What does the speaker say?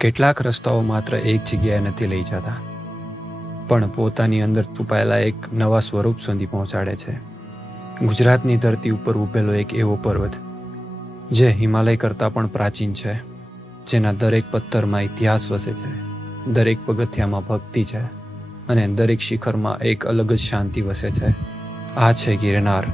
કેટલાક રસ્તાઓ માત્ર એક જગ્યાએ નથી લઈ જતા, પણ પોતાની અંદર છુપાયેલા એક નવા સ્વરૂપ સુધી પહોંચાડે છે. ગુજરાતની ધરતી ઉપર ઊભેલો એક એવો પર્વત જે હિમાલય કરતાં પણ પ્રાચીન છે, જેના દરેક પથ્થરમાં ઇતિહાસ વસે છે, દરેક પગથિયામાં ભક્તિ છે અને દરેક શિખરમાં એક અલગ જ શાંતિ વસે છે. આ છે ગિરનાર.